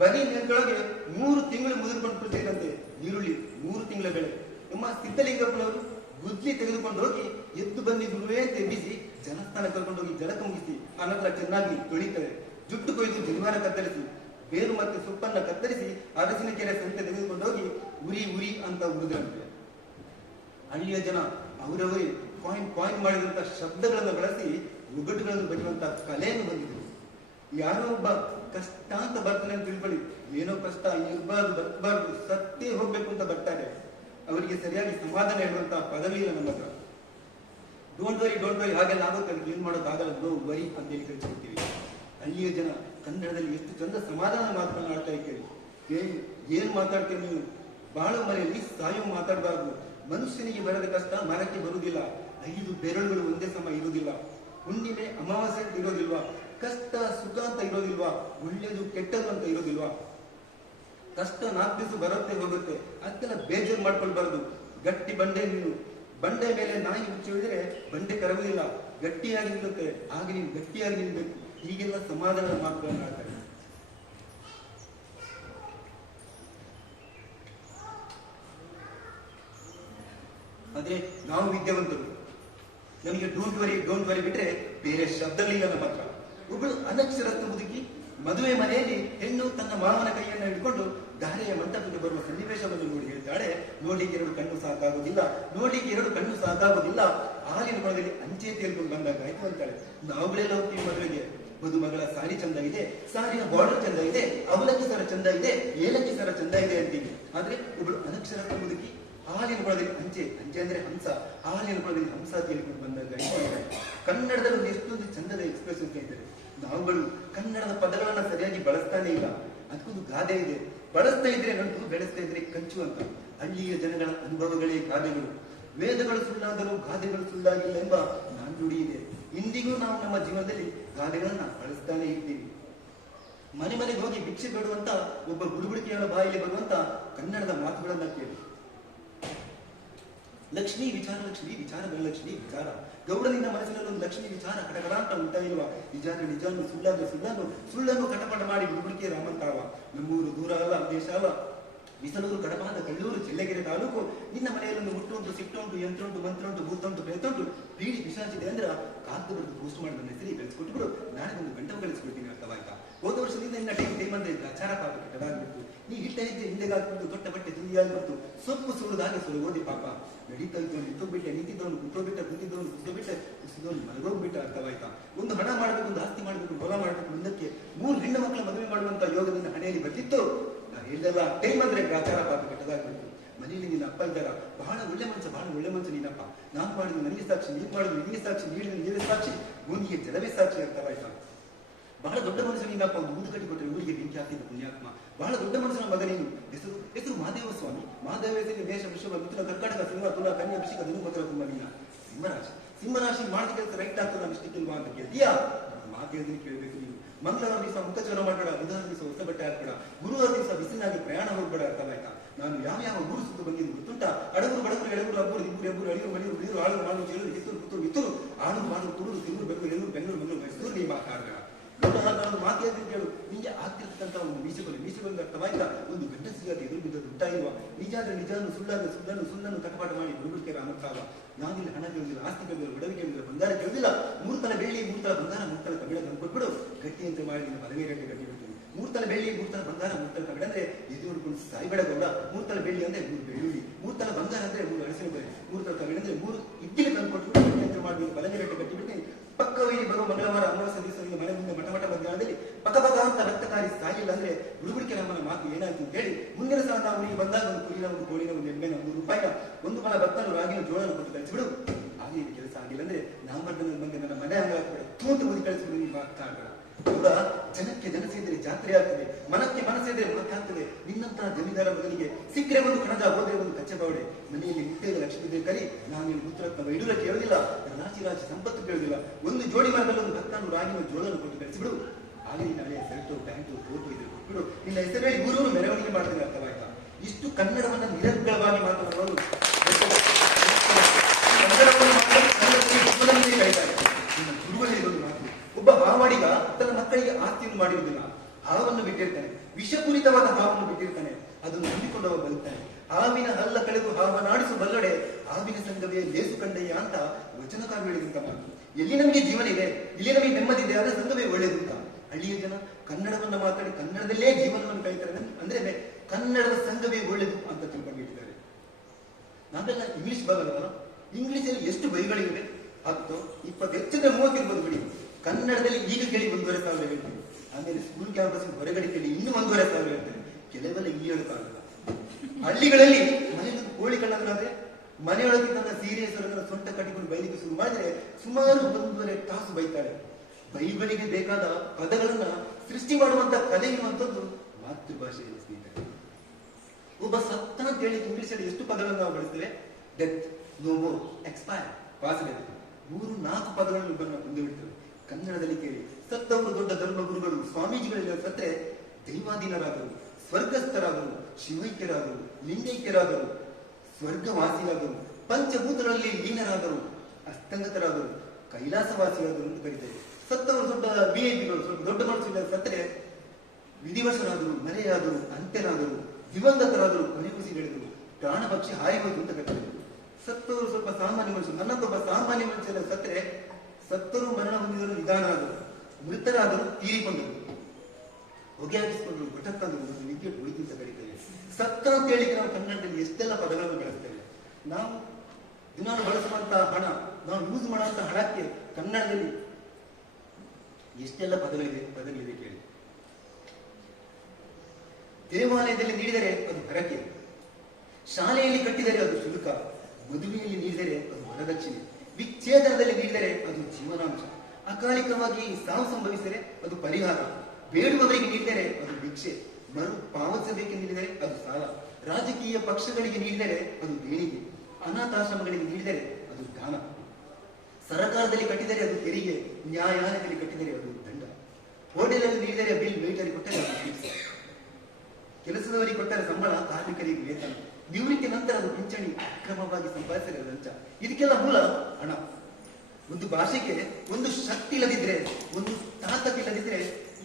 ಬರೀ ನೆಲದೊಳಗೆ 3 ತಿಂಗಳು ಮುದುರ್ಕೊಂಡು ಕುಳಿತಿದ್ರಂತೆ. ನೀರುಳ್ಳಿ 3 ತಿಂಗಳ ಬೆಳೆ. ನಮ್ಮ ಸಿದ್ದಲಿಂಗಪ್ಪನವರು ಗುದ್ಲಿ ತೆಗೆದುಕೊಂಡು ಹೋಗಿ ಎದ್ದು ಬನ್ನಿ ಗುರುವೇ ಅಂತ ಎಬ್ಬಿಸಿ ಜಲಸ್ಥಾನ ಕರ್ಕೊಂಡೋಗಿ ಜಲಕ ಮುಗಿಸಿ ಆನಂತರ ಚೆನ್ನಾಗಿ ತೊಳಿತಾರೆ. ಜುಟ್ಟು ಕೊಯ್ದು ಜನಿವಾರ ಕತ್ತರಿಸಿ ಬೇರು ಮತ್ತೆ ಸೊಪ್ಪನ್ನ ಕತ್ತರಿಸಿ ಅರಸಿನ ಕೆರೆ ಸಂತೆ ತೆಗೆದುಕೊಂಡು ಹೋಗಿ ಉರಿ ಉರಿ ಅಂತ ಉರಿದ್ರಂತೆ. ಹಳ್ಳಿಯ ಜನ ಅವರವರೇ ಕಾಯಿನ್ ಮಾಡಿದಂತ ಶಬ್ದಗಳನ್ನು ಬಳಸಿ ಒಗಟುಗಳನ್ನು ಬರೆಯುವಂತ ಕಲೆಯನ್ನು ಬಂದಿದ್ರು. ಯಾರೋ ಒಬ್ಬ ಕಷ್ಟ ಅಂತ ಬರ್ತಾನೆ ಅಂತ ತಿಳ್ಕೊಳ್ಳಿ, ಏನೋ ಕಷ್ಟ ಇರಬಾರ್ದು, ಬರಬಾರ್ದು, ಸತ್ತೇ ಹೋಗ್ಬೇಕು ಅಂತ ಬರ್ತಾರೆ. ಅವರಿಗೆ ಸರಿಯಾಗಿ ಸಮಾಧಾನ ಹೇಳುವಂತ ಪದವಿ ಇಲ್ಲ ನಮ್ಮ ಹತ್ರ. ಡೋಂಟ್ ವರಿ ಹಾಗೆಲ್ಲ ಆಗುತ್ತೆ, ಅದಕ್ಕೆ ಏನ್ ಮಾಡೋದಾಗಲ್ಲ, ಡೋ ವರಿ ಅಂತ ಹೇಳಿ ಕಳಿಸ್ಕೊಡ್ತೀವಿ. ಹಳ್ಳಿಯ ಜನ ಕನ್ನಡದಲ್ಲಿ ಎಷ್ಟು ಚಂದ ಸಮಾಧಾನ ಮಾತುಗಳನ್ನ ಆಡ್ತಾ ಇದ್ದೇವೆ. ಏನ್ ಮಾತಾಡ್ತೇವೆ ನೀವು? ಬಾಳೋ ಮನೆಯಲ್ಲಿ ಸಾಯೋ ಮಾತಾಡಬಾರ್ದು. ಮನುಷ್ಯನಿಗೆ ಬರದ ಕಷ್ಟ ಮರಕ್ಕೆ ಬರುವುದಿಲ್ಲ. 5 ಬೆರಳುಗಳು ಒಂದೇ ಸಮ ಇರುವುದಿಲ್ಲ. ಹುಣ್ಣಿಮೆ ಅಮಾವಾಸ್ಯೆ ಅಂತ ಇರೋದಿಲ್ವಾ? ಕಷ್ಟ ಸುಖ ಅಂತ ಇರೋದಿಲ್ವಾ? ಒಳ್ಳೆಯದು ಕೆಟ್ಟದು ಅಂತ ಇರೋದಿಲ್ವಾ? ಕಷ್ಟ 4 ದಿವಸ ಬರುತ್ತೆ ಹೋಗುತ್ತೆ, ಅದಕ್ಕೆಲ್ಲ ಬೇಜಾರು ಮಾಡ್ಕೊಳ್ಬಾರ್ದು. ಗಟ್ಟಿ ಬಂಡೆ ನೀನು, ಬಂಡೆ ಮೇಲೆ ನಾಯಿ ಮುಚ್ಚಿ ಹಿಡಿದ್ರೆ ಬಂಡೆ ಕರಗುವುದಿಲ್ಲ, ಗಟ್ಟಿಯಾಗಿ ನಿಲ್ಲುತ್ತೆ. ಹಾಗೆ ನೀನು ಗಟ್ಟಿಯಾಗಿ ನಿಲ್ಬೇಕು. ಹೀಗೆಲ್ಲ ಸಮಾಧಾನದ ಮಾತುಗಳನ್ನು ಆಡ್ತಾರೆ. ಆದ್ರೆ ನಾವು ವಿದ್ಯಾವಂತರು, ನಮಗೆ ಡೋಂಟ್ ವರಿ ಬಿಟ್ರೆ ಬೇರೆ ಶಬ್ದಗಳಿಲ್ಲ ನಮ್ಮ ಹತ್ರ. ಒಬ್ಬಳು ಅನಕ್ಷರಸ್ಥ ಮುದುಕಿ ಮದುವೆ ಮನೆಯಲ್ಲಿ ಹೆಣ್ಣು ತನ್ನ ಮಾವನ ಕೈಯನ್ನು ಹಿಡ್ಕೊಂಡು ದಾರೆಯ ಮಂಟಪಕ್ಕೆ ಬರುವ ಸನ್ನಿವೇಶವನ್ನು ನೋಡಿ ಹೇಳ್ತಾಳೆ, ನೋಡ್ಲಿಕ್ಕೆ 2 ಕಣ್ಣು ಸಾಕಾಗುವುದಿಲ್ಲ, ನೋಡ್ಲಿಕ್ಕೆ 2 ಕಣ್ಣು ಸಾಕಾಗುವುದಿಲ್ಲ, ಹಾಲಿನ ಕೊಳದಲ್ಲಿ ಅಂಚೆ ತೇಲ್ಕೊಂಡು ಬಂದಾಗ ಆಯ್ತು ಅಂತಾಳೆ. ನಾವುಗಳೆಲ್ಲ ಹೋಗ್ತೀವಿ ಮದುವೆಗೆ, ಮದುಮಗಳ ಸಾರಿ ಚಂದ ಇದೆ, ಸಾರಿನ ಬಾರ್ಡರ್ ಚಂದ ಇದೆ, ಅವಲಕ್ಕಿ ಸರ ಚಂದ ಇದೆ, ಏಲಕ್ಕಿ ಸರ ಚಂದ ಇದೆ ಅಂತೀವಿ. ಆದ್ರೆ ಒಬ್ಬಳು ಅನಕ್ಷರಸ್ಥ ಮುದುಕಿ ಹಾಲಿನ ಕೊಳದಲ್ಲಿ ಅಂಚೆ ಅಂದ್ರೆ ಹಂಸ, ಹಾಲಿನ ಕೊಳದಲ್ಲಿ ಹಂಸ ತೇಲ್ಕೊಂಡು ಬಂದಾಗ ಕನ್ನಡದಲ್ಲಿ ಒಂದು ಎಷ್ಟೊಂದು ಚಂದದ ಎಕ್ಸ್ಪ್ರೆಷನ್ ಇದ್ದಾರೆ. ನಾವುಗಳು ಕನ್ನಡದ ಪದಗಳನ್ನ ಸರಿಯಾಗಿ ಬಳಸ್ತಾನೆ ಇಲ್ಲ. ಅದಕ್ಕೊಂದು ಗಾದೆ ಇದೆ, ಬಳಸ್ತಾ ಇದ್ರೆ ನಂಟು, ಬೆಳೆಸ್ತಾ ಇದ್ರೆ ಕಂಚು ಅಂತ. ಹಳ್ಳಿಯ ಜನಗಳ ಅನುಭವಗಳೇ ಗಾದೆಗಳು. ವೇದಗಳು ಸುಳ್ಳಾದರೂ ಗಾದೆಗಳು ಸುಳ್ಳಾಗಿಲ್ಲ ಎಂಬ ನಾಣ್ಣುಡಿ ಇದೆ. ಇಂದಿಗೂ ನಾವು ನಮ್ಮ ಜೀವನದಲ್ಲಿ ಗಾದೆಗಳನ್ನ ಬಳಸ್ತಾನೆ ಇರ್ತೀವಿ. ಮನೆ ಮನೆಗೆ ಹೋಗಿ ಭಿಕ್ಷೆ ಬೇಡುವಂತ ಒಬ್ಬ ಗುಡುಗುಡಿಕೆಯ ಬಾಯಲ್ಲಿ ಬರುವಂತ ಕನ್ನಡದ ಮಾತುಗಳನ್ನ ಕೇಳಿ. ಲಕ್ಷ್ಮೀ ವಿಚಾರ, ಲಕ್ಷ್ಮೀ ವಿಚಾರ, ಲಕ್ಷ್ಮೀ ವಿಚಾರ. ಗೌಡನಿನ ಮನಸ್ಸಿನಲ್ಲಿ ಒಂದು ಲಕ್ಷ್ಮೀ ವಿಚಾರ ಕಟಕಡ ಅಂತ ಉಂಟಾ ಇಲ್ವಾ? ನಿಜಾನು ಸುಳ್ಳನ್ನು ಕಟಪಟ ಮಾಡಿ ಗುಡುಗುಡಿಕೆ ರಾಮಂತಾವ. ನಮ್ಮೂರು ದೂರ ಅಲ್ಲ, ದೇಶ ಅಲ್ಲ, ಬಿಸಲೂರು, ಕಡಪಾದ, ಕಲ್ಲೂರು, ಚೆಲ್ಲಗೆರೆ ತಾಲೂಕು. ನಿನ್ನ ಮನೆಯಲ್ಲೊಂದು ಮುಟ್ಟುಂಟು, ಸಿಟ್ಟುಂಟು, ಯಂತ್ರುಂಟು, ಮಂತ್ರುಂಟು, ಭೂತುಂಟು, ಪ್ರೇತುಂಟು, ಪೀಡಿ ಪಿಶಾಚಿದೆ ಅಂದ್ರೆ ಕಾಗ್ದ ಬರೆದು ಪೋಸ್ಟ್ ಮಾಡಿ ನನ್ನ ಹೆಸರಿಗೆ ಕಳಿಸ್ಕೊಟ್ಬಿಡು, ನಾಳೆ ಒಂದು ಗಂಟೆ ಕಳಿಸ್ಕೊಡ್ತೀನಿ. ಅರ್ಥವಾಯ್ತಾ? ಹೋದ ವರ್ಷದಿಂದ ಇನ್ನ ಟೈಮ್ ಅಂದ್ರೆ ಆಚಾರ ಪಾಪ ಕೆಟ್ಟದಾಗ್ಬಿಡ್ತು. ನೀ ಇಟ್ಟ ಹೆಜ್ಜೆ ಹಿಂದೆಗಾಗ್ಬಿಟ್ಟು, ದೊಡ್ಡ ಬಟ್ಟೆ ತುಂಬಿಯಾಗ್ಬಿಟ್ಟು, ಸೊಪ್ಪು ಸುರಿದಾಗೆ ಸುರಗೋದಿ ಪಾಪ. ನಡೀತಾ ಇದ್ದವನು ನಿಂತೋಗ್ಬಿಟ್ಟೆ, ನಿಂತಿದ್ದವನು ಕೂತೋಗ್ಬಿಟ್ಟ, ಕೂತಿದ್ದವನು ಕುಸಿದೋಗ್ಬಿಟ್ಟೆ, ಕುಸಿದವನು ಮಲಗೋಗ್ಬಿಟ್ಟ. ಅರ್ಥವಾಯ್ತಾ? ಒಂದು ಹಣ ಮಾಡಬೇಕು, ಒಂದು ಆಸ್ತಿ ಮಾಡಬೇಕು, ಹೊಲ ಮಾಡಬೇಕು, ಮುಂದಕ್ಕೆ 3 ಹೆಣ್ಣು ಮಕ್ಕಳ ಮದುವೆ ಮಾಡುವಂತ ಯೋಗದಿಂದ ಹಣೆಯಲ್ಲಿ ಬರ್ತಿತ್ತು. ನಾನು ಹೇಳ್ದಲ್ಲ, ಟೈಮ್ ಅಂದ್ರೆ ಆಚಾರ ಪಾಪ ಕೆಟ್ಟದಾಗ್ಬಿಟ್ಟು. ಮನೆಯಲ್ಲಿ ನಿನ್ನ ಅಪ್ಪ ಇದ್ದಾರ, ಬಹಳ ಒಳ್ಳೆ ಮನುಷ್ಯ ನೀನಪ್ಪ. ನಾನು ಮಾಡಿದ್ರು ನನಗೆ ಸಾಕ್ಷಿ, ನೀನು ಮಾಡಿದ್ರು ನಿನಗೆ ಸಾಕ್ಷಿ, ನೀವೇ ಸಾಕ್ಷಿ, ಭೂಮಿಗೆ ಜಲವೇ ಸಾಕ್ಷಿ. ಅರ್ಥವಾಯ್ತಾ? ಬಹಳ ದೊಡ್ಡ ಮನುಷ್ಯ ನೀನಪ್ಪ. ಒಂದು ಊದು ಕಟ್ಟಿ ಕೊಟ್ಟರೆ ಊರಿಗೆ ಬೆಂಕಿ ಹಾಕಿದ್ದ ಪುಣ್ಯಾತ್ಮ. ಬಹಳ ದೊಡ್ಡ ಮನುಷ್ಯನ ಮಗ ನೀನು. ಹೆಸರು ಮಹಾದೇವ ಸ್ವಾಮಿ. ಮಹಾದೇವ ಮೇಷ, ವೃಷಭ, ಮಿಥುನ, ಕರ್ಕಾಟಕ, ಸಿಂಹ, ತುಲಾ, ಕನ್ಯಾ, ವೃಶ್ಚಿಕ, ಧನು, ಮಕರ, ಕುಂಭ, ಮೀನ. ಸಿಂಹರಾಶಿ ಮಾಡಿದ ಕೆಲಸ ರೈಟ್ ಆಗ್ತದೆ, ನಾನು ಇಷ್ಟಿಲ್ವಾ ಅಂತ ಕೇಳ್ತೀಯಾ? ಮಾತು ಹೇಳಿದ್ರೆ ಕೇಳಬೇಕು ನೀವು. ಮಂಗಳವಾರ ದಿವಸ ಮುಖಚೂರ ಮಾಡಬೇಡ, ಬುಧವಾರ ದಿವಸ ಹೊಸ ಬಟ್ಟೆ ಹಾಕ್ಬೇಡ, ಗುರುವಾರ ದಿವಸ ಬಿಸಿಲಾಗಿ ಪ್ರಯಾಣ ಹೋಗ್ಬೇಡ. ಅರ್ಥವಾಯ್ತಾ? ನಾನು ಯಾವ ಊರು ಸುತ್ತು ಬಂದಿದ್ದು ಗೊತ್ತುಂಟಾ? ಅಡಗುರು, ಬಡಗುರು, ಎಡಗುರು, ಅಬ್ಬರು, ಇಬ್ಬರು, ಎಬ್ಬರು, ಅಳಿಯೂರು, ಮಳಿಯೂರು, ಬಿಳಿಯೂರು, ಆಳು, ಮಾಡು, ಚೇಳು, ಕಿತ್ತೂರು, ಪುತ್ತೂರು, ಮಿತ್ತೂರು, ಆಳು, ಮಾಡು, ತುಳುರು, ತಿರುರು, ಬೆಂಗಳೂರು, ಎಲ್ಲೂರು, ಬೆಂಗಳೂರು, ಮಂಗಳೂರು, ಮೈಸೂರು. ನೀ ಮಾತಾಡಬೇಡ. ನಾನು ಮಾತು ಹೇಳ್ತೀನಿ ಕೇಳು. ನಿಂಗೆ ಆಗ್ತಿರ್ತಕ್ಕಂಥ ಒಂದು ಮೀಸೆಗೊಂದು ಅರ್ಥವಾಯ್ತಾ? ಒಂದು ಗಂಡಸಿಗಾಗಿ ಎದುರು ಬಿದ್ದದ್ದು ಉಂಟಾ ಇಲ್ವಾ? ನಿಜ ಅಂದ್ರೆ ನಿಜಾನು, ಸುಳ್ಳನ್ನು ಕಟಪಾಟ ಮಾಡಿ ಗುರುಗುಡಿಕೆ ರಾಮಕ್ಕಾವ. ನಾವಿಲ್ಲಿ ಹಣ ಕೇಳಿಲ್ಲ, ಆಸ್ತಿ ಕೇಳಿಲ್ಲ, ಒಡವೆ ಕೇಳಿಲ್ಲ, ಬಂಗಾರ ಕೇಳಿಲ್ಲ. 3 ತಲೆ ಬೆಳ್ಳಿ, 3 ತಲೆ ಬಂಗಾರ, 3 ತಲೆ ಕಬ್ಬಿಣ ತಂದು ಕೊಟ್ಬಿಡು, ಗಟ್ಟಿ ಅಂತ ಮಾಡಿ ನಿನ್ನ ಮದುವೆ ಗಟ್ಟಿ ಕಟ್ಟಿ ಬಿಡ್ತೀನಿ. 3 ತಲೆ ಬೆಳ್ಳಿ, 3 ತಲೆ ಬಂಗಾರ, 3 ತಲೆ ಕಬ್ಬಿಣ ಅಂದ್ರೆ ಎದು ಹುಡ್ಕೊಂಡು ಸಾಯ್ಬೇಡ ಗೌಡ. 3 ತಲೆ ಬೆಳ್ಳಿ ಅಂದ್ರೆ 3 ಬೆಳ್ಳುಳ್ಳಿ, 3 ತಲೆ ಬಂಗಾರ ಅಂದ್ರೆ 3 ಅಳಸಿನ ಬರೆ, 3 ತಲೆ ಕಬ್ಬಿಣ ಅಂದ್ರೆ 3 ಇದ್ದಿಗೆ ತಂದು ಕೊಟ್ಬಿಟ್ಟು ಗಟ್ಟಿ ಅಂತ ಮಾಡಿ ಬಲಗೆ ಗಟ್ಟಿ ಕಟ್ಟಿ ಬಿಡ್ತೀನಿ. ಪಕ್ಕವೇ ಬರುವ ಮಂಗಳವಾರ ಅಮಾವಾಸ್ಯ ದಿವಸ ಮನೆ ಮುಂದೆ ಮಠ ಮಧ್ಯಾಹ್ನದಲ್ಲಿ ಪಕ ಅಂತ ರಕ್ತಕಾರಿ ಸಾಯಿಲ್ಲ ಅಂದ್ರೆ ಗುಡುಗುಡಿಕೆ ರಾಮನ ಮಾತು ಏನಾಯ್ತು ಅಂತ ಹೇಳಿ ಮುಂದಿನ ಸಲ ನಾವು ಊರಿಗೆ ಬಂದಾಗ ಒಂದು ಕುರಿನ, ಒಂದು ಕೋಳಿನ, ಒಂದು ಎಮ್ಮೆನ, 100 ರೂಪಾಯಿನ, ಒಂದು ಮಲ ಭತ್ತನು, ರಾಗಿನ, ಜೋಳನ ಕೊಟ್ಟು ಕಳಿಸಿಬಿಡು. ಹಾಗೆ ಇದು ಕೆಲಸ ಆಗಿಲ್ಲ ಅಂದ್ರೆ ನಾಮರ್ಧನ ಬಂದು ನನ್ನ ಮನೆ ಅಂಗಡಿ ತೂತು ಮುದಿ ಕಳಿಸ್ಬಿಡು. ನೀವು ಮಾತಾಡಬೇಡ. ಹೌದಾ? ಜನಕ್ಕೆ ಜನ ಸೇರಿದರೆ ಜಾತ್ರೆ ಆಗ್ತದೆ, ಮನಕ್ಕೆ ಮನಸ್ಸಿದ್ರೆ ಮಾತಾಗ್ತದೆ. ನಿನ್ನಂತಹ ಜಮೀದಾರ ಮಗನಿಗೆ ಸಿಕ್ಕರೆ ಒಂದು ಕಣಜ, ಹೋದ್ರೆ ಒಂದು ಕಚ್ಚೆ ಬಾವಡೆ. ಮನೆಯಲ್ಲಿ ಮುಟ್ಟೆದ ಲಕ್ಷ್ಮೀದೇವಿ ಕರಿ, ನಾನೇನು ಮುತ್ತರತ್ನ ವೈಡೂರ ಕೇಳುವುದಿಲ್ಲ, ರಾಶಿ ಸಂಪತ್ತು ಕೇಳುವುದಿಲ್ಲ. ಒಂದು ಜೋಡಿ ಮರದಲ್ಲಿ ಒಂದು ಭತ್ತನು, ರಾಗಿನ, ಜೋಳನ ಕೊಟ್ಟು ಕಳಿಸಿಬಿಡು. ಹಾಗೆ ನಾಳೆ ಶರ್ಟು, ಪ್ಯಾಂಟು, ಕೋಟು ಇದ್ರೆ ಕೊಟ್ಬಿಡು. ನಿನ್ನ ಹೆಸರಲ್ಲಿ ಊರೂರು ಮೆರವಣಿಗೆ ಮಾಡ್ತೇನೆ. ಅರ್ಥವಾಯ್ತಾ? ಇಷ್ಟು ಕನ್ನಡವನ್ನ ನಿರರ್ಗಳವಾಗಿ ಮಾತನಾಡುವುದು ಗುರುಗಳಲ್ಲಿ ಒಂದು ಮಾತು. ಒಬ್ಬ ಹಾವಾಡಿಗ ತನ್ನ ಮಕ್ಕಳಿಗೆ ಆಸ್ತಿಯನ್ನು ಮಾಡಿರುವುದಿಲ್ಲ, ಹಾವನ್ನು ಬಿಟ್ಟಿರ್ತಾನೆ, ವಿಷಪೂರಿತವಾದ ಹಾವನ್ನು ಬಿಟ್ಟಿರ್ತಾನೆ. ಅದನ್ನು ನಂಬಿಕೊಂಡವ ಬದುಕ್ತಾನೆ. ಹಾವಿನ ಹಲ್ಲ ಕಳೆದು ಹಾವನಾಡಿಸು ಬಲ್ಲಡೆ, ಹಾವಿನ ಸಂಘವೇ ಲೇಸು ಕಂಡಯ್ಯ ಅಂತ ವಚನಕಾರ ಹೇಳಿದಂತ ಮಾತು. ಎಲ್ಲಿ ನಮಗೆ ಜೀವನ ಇದೆ, ಇಲ್ಲಿ ನಮಗೆ ನೆಮ್ಮದಿ ಇದೆ, ಅದರ ಸಂಘವೇ ಒಳ್ಳೆಯದು ಅಂತ. ಹಳ್ಳಿಯ ಜನ ಕನ್ನಡವನ್ನ ಮಾತಾಡಿ ಕನ್ನಡದಲ್ಲೇ ಜೀವನವನ್ನು ಕಳೀತಾರೆ ಅಂದ್ರೆ ಕನ್ನಡದ ಸಂಘವೇ ಒಳ್ಳೆಯದು ಅಂತ ತಿಳ್ಕೊಂಡಿಟ್ಟಿದ್ದಾರೆ. ನಾವೆಲ್ಲ ಇಂಗ್ಲಿಷ್ ಬರಲ್ಲ. ಇಂಗ್ಲಿಷಲ್ಲಿ ಎಷ್ಟು ಬೈಗಳಿವೆ? 10, 20, ಹೆಚ್ಚಂದ್ರೆ 30 ಇರ್ಬೋದು ಬಿಡಿ. ಕನ್ನಡದಲ್ಲಿ ಈಗ ಕೇಳಿ 1,500 ಹೇಳ್ತೀವಿ. ಆಮೇಲೆ ಸ್ಕೂಲ್ ಕ್ಯಾಂಪಸ್ ಹೊರಗಡೆ ಕೇಳಿ ಇನ್ನೂ 1,500 ಹೇಳ್ತಾರೆ. ಕೆಲವೆಲ್ಲ ಈ ಹೇಳಕ್ಕಾಗಲ್ಲ. ಹಳ್ಳಿಗಳಲ್ಲಿ ಮನೆಯಲ್ಲಿ ಕೋಳಿ ಕಳ್ಳಾದ್ರೆ ಮನೆಯೊಳಗೆ ತನ್ನ ಸೀರೆ ಸೊರಗನ ಸೊಂಟ ಕಟ್ಟಿಕೊಂಡು ಬೈಲಿಕ್ಕೆ ಶುರು ಮಾಡಿದ್ರೆ ಸುಮಾರು 1.5 ತಾಸು ಬೈತಾರೆ. ಬೈಗಳಿಗೆ ಬೇಕಾದ ಪದಗಳನ್ನ ಸೃಷ್ಟಿ ಮಾಡುವಂತ ಕಲೆ ಇರುವಂತದ್ದು ಮಾತೃಭಾಷೆಯಲ್ಲಿ ಸ್ನೇಹಿತರೆ. ಒಬ್ಬ ಸತ್ತ ಅಂತ ಹೇಳಿ ಇಂಗ್ಲಿಷ್ ಅಲ್ಲಿ ಎಷ್ಟು ಪದಗಳನ್ನು ನಾವು ಬಳಸ್ತೇವೆ? ಡೆತ್, ನೋ ಮೋರ್, ಎಕ್ಸ್ಪೈರ್, ವಾಸನೆ 3-4 ಪದಗಳನ್ನು ಹೊಂದಿಬಿಡ್ತವೆ. ಕನ್ನಡದಲ್ಲಿ ಕೇಳಿ, ಸತ್ತವರು ದೊಡ್ಡ ಧರ್ಮಗುರುಗಳು ಸ್ವಾಮೀಜಿಗಳೆಲ್ಲ ಸತ್ತರೆ ದೈವಾಧೀನರಾದರು, ಸ್ವರ್ಗಸ್ಥರಾದರು, ಶಿವೈಕ್ಯರಾದರು, ಲಿಂಗೈಕ್ಯರಾದರು, ಸ್ವರ್ಗವಾಸಿಯಾದರು, ಪಂಚಭೂತಗಳಲ್ಲಿ ಲೀನರಾದರು, ಅಸ್ತಂಗತರಾದರು, ಕೈಲಾಸವಾಸಿಯಾದರು ಅಂತ ಕರೀತಾರೆ. ಸತ್ತವರು ದೊಡ್ಡ ವಿಐಪಿಗಳು, ಸ್ವಲ್ಪ ದೊಡ್ಡ ಮನಸ್ಸಿನ ಸತ್ತರೆ ವಿಧಿವಶರಾದರು, ಮರೆಯಾದರು, ಅಂತ್ಯರಾದರು, ದಿವಂಗತರಾದರು, ಕೊನೆಗುಸಿಗೆಳೆದರು, ಪ್ರಾಣ ಪಕ್ಷಿ ಹಾರಿಹೋಯ್ತು ಅಂತ ಕರೀತಾರೆ. ಸತ್ತವರು ಸ್ವಲ್ಪ ಸಾಮಾನ್ಯ ಮನುಷ್ಯರು, ನನ್ನೊಬ್ಬ ಸಾಮಾನ್ಯ ಮನುಷ್ಯರ ಸತ್ತರೆ ಸತ್ತರು ಮರಣ ಹೊಂದಿದರು, ನಿಧಾನರಾದರು, ಮೃತರಾದರು, ತೀರಿಕೊಂಡರು, ಹೊಗೆ ಹಾಕಿಸಿಕೊಂಡರು, ಘಟಕಂದರು, ವಿದ್ಯುತ್ ಹೋಯ್ತು ಅಂತ ಕರೀತೇವೆ. ಸತ್ತ ಅಂತ ಹೇಳಿಕ್ಕೆ ನಾವು ಕನ್ನಡದಲ್ಲಿ ಎಷ್ಟೆಲ್ಲ ಪದಗಳನ್ನು ಬಳಸ್ತೇವೆ. ನಾವು ದಿನಾಲು ಬಳಸುವಂತಹ ಹಣ, ನಾವು ಯೂಸ್ ಮಾಡುವಂತಹ ಹಣಕ್ಕೆ ಕನ್ನಡದಲ್ಲಿ ಎಷ್ಟೆಲ್ಲ ಪದಗಳಿದೆ ಕೇಳಿ. ದೇವಾಲಯದಲ್ಲಿ ನೀಡಿದರೆ ಅದು ಹರಕೆ, ಶಾಲೆಯಲ್ಲಿ ಕಟ್ಟಿದರೆ ಅದು ಶುಲ್ಕ, ಮದುವೆಯಲ್ಲಿ ನೀಡಿದರೆ ಅದು ವರದಕ್ಷಿಣೆ, ವಿಚ್ಛೇದನದಲ್ಲಿ ನೀಡಿದರೆ ಅದು ಜೀವನಾಂಶ, ಅಕಾಲಿಕವಾಗಿ ಸಾವು ಸಂಭವಿಸಿದರೆ ಅದು ಪರಿಹಾರ, ಬೇಡುವವರಿಗೆ ನೀಡಿದರೆ ಅದು ಭಿಕ್ಷೆ, ಮರು ಪಾವತಿಸಬೇಕೆಂದಿದ್ದರೆ ಅದು ಸಾಲ, ರಾಜಕೀಯ ಪಕ್ಷಗಳಿಗೆ ನೀಡಿದರೆ ಅದು ದೇಣಿಗೆ, ಅನಾಥಾಶ್ರಮಗಳಿಗೆ ನೀಡಿದರೆ ಅದು ದಾನ, ಸರಕಾರದಲ್ಲಿ ಕಟ್ಟಿದರೆ ಅದು ತೆರಿಗೆ, ನ್ಯಾಯಾಲಯದಲ್ಲಿ ಕಟ್ಟಿದರೆ ಅದು ದಂಡ, ಹೋಟೆಲಲ್ಲಿ ನೀಡಿದರೆ ಬಿಲ್, ವೇಟರಿಗೆ ಕೊಟ್ಟರೆ ಅದು ಟಿಪ್ಸ್, ಕೆಲಸದವರಿಗೆ ಕೊಟ್ಟರೆ ಸಂಬಳ, ಕಾರ್ಮಿಕರಿಗೆ ವೇತನ, ನಿವೃತ್ತಿ ನಂತರ ಅದು ಪಿಂಚಣಿ, ಅಕ್ರಮವಾಗಿ ಸಂಪಾದಿಸಿದರೆ ಲಂಚ. ಇದಕ್ಕೆಲ್ಲ ಮೂಲ ಹಣ. ಒಂದು ಭಾಷೆಗೆ ಒಂದು ಶಕ್ತಿ ಇಲ್ಲದಿದ್ರೆ, ಒಂದು ತಾಕತ್ತಿಲ್ಲದಿದ್ರೆ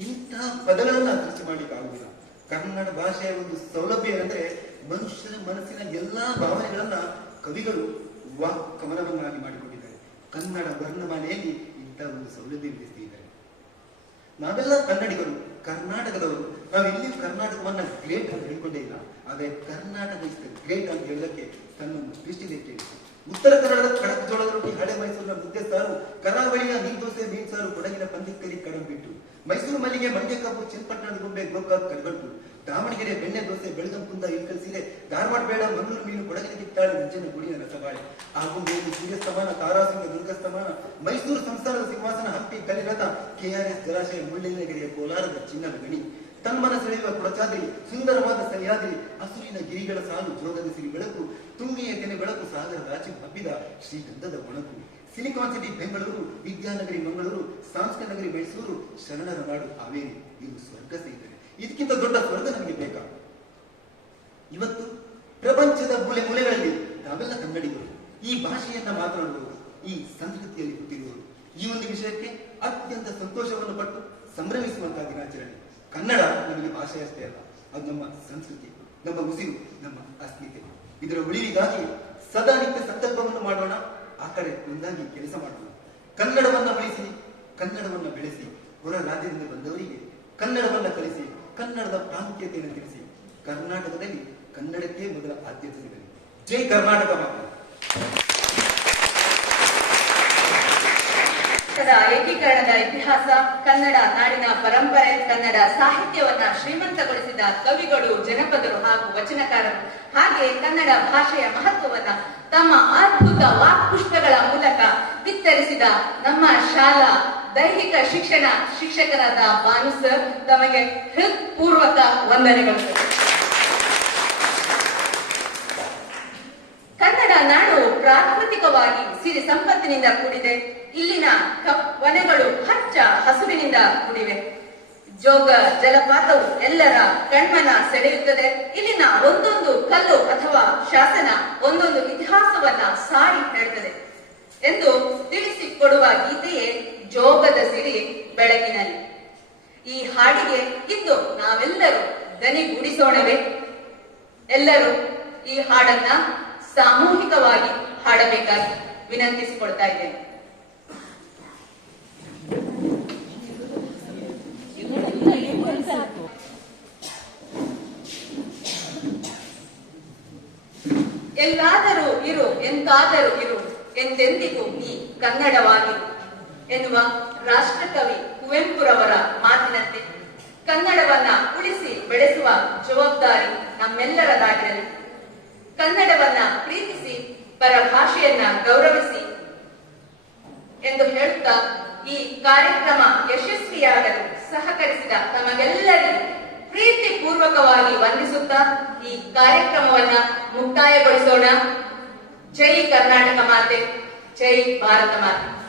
ಇಂತಹ ಪದಗಳನ್ನ ಸೃಷ್ಟಿ ಮಾಡ್ಲಿಕ್ಕೆ ಆಗುದಿಲ್ಲ. ಕನ್ನಡ ಭಾಷೆಯ ಒಂದು ಸೌಲಭ್ಯ ಏನಂದ್ರೆ, ಮನುಷ್ಯನ ಮನಸ್ಸಿನ ಎಲ್ಲಾ ಭಾವನೆಗಳನ್ನ ಕವಿಗಳು ವಾಕ್ ಕಮಲವನ್ನಾಗಿ ಮಾಡಿಕೊಂಡಿದ್ದಾರೆ. ಕನ್ನಡ ವರ್ಣಮಾಲೆಯಲ್ಲಿ ಇಂತಹ ಒಂದು ಸೌಲಭ್ಯ ವಿಧಿಸಿದ್ದಾರೆ. ನಾವೆಲ್ಲ ಕನ್ನಡಿಗರು, ಕರ್ನಾಟಕದವರು. ನಾವು ಎಲ್ಲಿಯೂ ಕರ್ನಾಟಕವನ್ನ ಗ್ರೇಟ್ ಅಂತ ಹೇಳ್ಕೊಂಡೇ ಇಲ್ಲ. ಆದ್ರೆ ಕರ್ನಾಟಕ ಇಸ್ ಗ್ರೇಟ್ ಅಂತ ಹೇಳಕ್ಕೆ ತನ್ನೊಂದು ದೃಷ್ಟಿದೆ ಕೇಳಿ. ಉತ್ತರ ಕನ್ನಡದ ಕಡಕ್ ಜೋಳದ ರೊಟ್ಟಿ, ಹಳೆ ಮೈಸೂರಿನ ಮುದ್ದೆ ಸಾರು, ಕರಾವಳಿಯ ನೀರ್ದೋಸೆ, ಮೀನ್ ಸಾರು, ಕೊಡಗಿನ ಪಂದಿಕರಿ ಕಡಂಬಿಟ್ಟು, ಮೈಸೂರು ಮಲ್ಲಿಗೆ, ಮಂಡ್ಯ ಕಬ್ಬು, ಚನ್ನಪಟ್ಟಣದ ಗೊಂಬೆ, ಗೋಕಾಕ್ ಕಡಗಟ್ಟು, ದಾವಣಗೆರೆ ಬೆಣ್ಣೆ ದೋಸೆ, ಬೆಳಗಂ ಕುಂದ, ಇಲ್ಕಲ್ ಸೀರೆ, ಧಾರವಾಡ ಬೇಡ, ಮಂಗಳೂರು ಮೀನು, ಕೊಡಗಿನ ಕಿತ್ತಾಳೆ, ಮುಂಜಾನೆ ಗುಡಿಯ ರಸಬಾಳೆ, ಆಗುಂಬೇಲಿ, ಸೂರ್ಯಸ್ತಮಾನ, ತಾರಾಸಿಂಗ, ದುರ್ಗಸ್ತಮಾನ, ಮೈಸೂರು ಸಂಸ್ಥಾನದ ಸಿಂಹಾಸನ, ಹಂಪಿ ಕಲಿರಥ, ಕೆಆರ್ಎಸ್ ಜಲಾಶಯ, ಮುಳ್ಳೆಣ್ಣಗೆರೆಯ ಕೋಲಾರದ ಚಿನ್ನದ ಗಣಿ, ತನ್ಮನ ಸೆಳೆಯುವ ಕೊಡಚಾದ್ರಿ, ಸುಂದರವಾದ ಸಹ್ಯಾದ್ರಿ, ಹಸುರಿನ ಗಿರಿಗಳ ಸಾಲು, ಜೋಗದ ಸಿರಿ ಬೆಳಕು, ತುಂಗೆಯ ತೆನೆ ಬೆಳಕು, ಸಾಗರದ ಆಚೆ ಹಬ್ಬಿದ ಶ್ರೀಗಂಧದ ಒಣಕು, ಸಿಲಿಕಾನ್ ಸಿಟಿ ಬೆಂಗಳೂರು, ವಿದ್ಯಾನಗರಿ ಮಂಗಳೂರು, ಸಾಂಸ್ಕೃತಿಕ ನಗರಿ ಮೈಸೂರು, ಶರಣರ ನಾಡು ಹಾವೇರಿ. ಇದು ಸ್ವರ್ಗ ಸ್ನೇಹಿತರೆ. ಇದಕ್ಕಿಂತ ದೊಡ್ಡ ಸ್ವರ್ಗ ನಮಗೆ ಬೇಕಾ? ಇವತ್ತು ಪ್ರಪಂಚದ ಮೂಲೆ ಮೂಲೆಗಳಲ್ಲಿ ನಾವೆಲ್ಲ ಕನ್ನಡಿಗರು, ಈ ಭಾಷೆಯನ್ನ ಮಾತನಾಡುವವರು, ಈ ಸಂಸ್ಕೃತಿಯಲ್ಲಿ ಹುಟ್ಟಿರುವರು. ಈ ಒಂದು ವಿಷಯಕ್ಕೆ ಅತ್ಯಂತ ಸಂತೋಷವನ್ನು ಪಟ್ಟು ಸಂಭ್ರಮಿಸುವಂತಹ ದಿನಾಚರಣೆ. ಕನ್ನಡ ನಮಗೆ ಭಾಷೆಯಷ್ಟೇ ಅಲ್ಲ, ಅದು ನಮ್ಮ ಸಂಸ್ಕೃತಿ, ನಮ್ಮ ಉಸಿರು, ನಮ್ಮ ಅಸ್ಮಿತೆ. ಇದರ ಉಳಿವಿಗಾಗಿ ಸದಾ ನಿತ್ಯ ಸಂಕಲ್ಪವನ್ನು ಮಾಡೋಣ, ಆ ಕಡೆ ಒಂದಾಗಿ ಕೆಲಸ ಮಾಡೋಣ. ಕನ್ನಡವನ್ನ ಉಳಿಸಿ, ಕನ್ನಡವನ್ನ ಬೆಳೆಸಿ, ಹೊರ ರಾಜ್ಯದಿಂದ ಬಂದವರಿಗೆ ಕನ್ನಡವನ್ನ ಕಲಿಸಿ, ಕನ್ನಡದ ಪ್ರಾಮುಖ್ಯತೆಯನ್ನು ತಿಳಿಸಿ. ಕರ್ನಾಟಕದಲ್ಲಿ ಕನ್ನಡಕ್ಕೆ ಮೊದಲ ಆದ್ಯತೆ ಸಿಗಲಿ. ಜೈ ಕರ್ನಾಟಕ ಮಾತು. ಏಕೀಕರಣದ ಇತಿಹಾಸ, ಕನ್ನಡ ನಾಡಿನ ಪರಂಪರೆ, ಕನ್ನಡ ಸಾಹಿತ್ಯವನ್ನ ಶ್ರೀಮಂತಗೊಳಿಸಿದ ಕವಿಗಳು, ಜನಪದರು ಹಾಗೂ ವಚನಕಾರರು, ಹಾಗೆ ಕನ್ನಡ ಭಾಷೆಯ ಮಹತ್ವವನ್ನ ತಮ್ಮ ಅದ್ಭುತ ವಾಕ್ಪುಷ್ಪಗಳ ಮೂಲಕ ಬಿತ್ತರಿಸಿದ ನಮ್ಮ ಶಾಲಾ ದೈಹಿಕ ಶಿಕ್ಷಣ ಶಿಕ್ಷಕರಾದ ಭಾನು ಸರ್, ತಮಗೆ ಹೃತ್ಪೂರ್ವಕ ವಂದನೆಗಳು. ಕನ್ನಡ ನಾಡು ಪ್ರಾಕೃತಿಕವಾಗಿ ಸಿರಿ ಸಂಪತ್ತಿನಿಂದ ಕೂಡಿದೆ. ಇಲ್ಲಿನ ವನಗಳು ಹಚ್ಚ ಹಸುರಿನಿಂದ ಕೂಡಿವೆ. ಜೋಗ ಜಲಪಾತವು ಎಲ್ಲರ ಕಣ್ಮನ ಸೆಳೆಯುತ್ತದೆ. ಇಲ್ಲಿನ ಒಂದೊಂದು ಕಲ್ಲು ಅಥವಾ ಶಾಸನ ಒಂದೊಂದು ಇತಿಹಾಸವನ್ನ ಸಾರಿ ಹೇಳುತ್ತದೆ ಎಂದು ತಿಳಿಸಿಕೊಡುವ ಗೀತೆಯೇ ಜೋಗದ ಸಿರಿ ಬೆಳಕಿನಲ್ಲಿ. ಈ ಹಾಡಿಗೆ ಇಂದು ನಾವೆಲ್ಲರೂ ದನಿಗೂಡಿಸೋಣವೇ? ಎಲ್ಲರೂ ಈ ಹಾಡನ್ನ ಸಾಮೂಹಿಕವಾಗಿ ಹಾಡಬೇಕಾಗಿ ವಿನಂತಿಸಿಕೊಳ್ತಾ ಇದ್ದೇನೆ. ಎಲ್ಲಾದರೂ ಇರು, ಎಂತಾದರೂ ಇರು, ಎಂದೆಂದಿಗೂ ನೀ ಕನ್ನಡವಾಗಿರು ಎನ್ನುವ ರಾಷ್ಟ್ರಕವಿ ಕುವೆಂಪುರವರ ಮಾತಿನಂತೆ ಕನ್ನಡವನ್ನ ಉಳಿಸಿ ಬೆಳೆಸುವ ಜವಾಬ್ದಾರಿ ನಮ್ಮೆಲ್ಲರದಾಗಿರಲಿ. ಕನ್ನಡವನ್ನ ಪ್ರೀತಿಸಿ, ಪರಭಾಷೆಯನ್ನ ಗೌರವಿಸಿ ಎಂದು ಹೇಳುತ್ತಾ ಈ ಕಾರ್ಯಕ್ರಮ ಯಶಸ್ವಿಯಾಗಲು ಸಹಕರಿಸಿದ ತಮಗೆಲ್ಲರಿಗೂ ಪ್ರೀತಿ ಪೂರ್ವಕವಾಗಿ ವಂದಿಸುತ್ತಾ ಈ ಕಾರ್ಯಕ್ರಮವನ್ನ ಮುಕ್ತಾಯಗೊಳಿಸೋಣ. ಜೈ ಕರ್ನಾಟಕ ಮಾತೆ, ಜೈ ಭಾರತ ಮಾತೆ.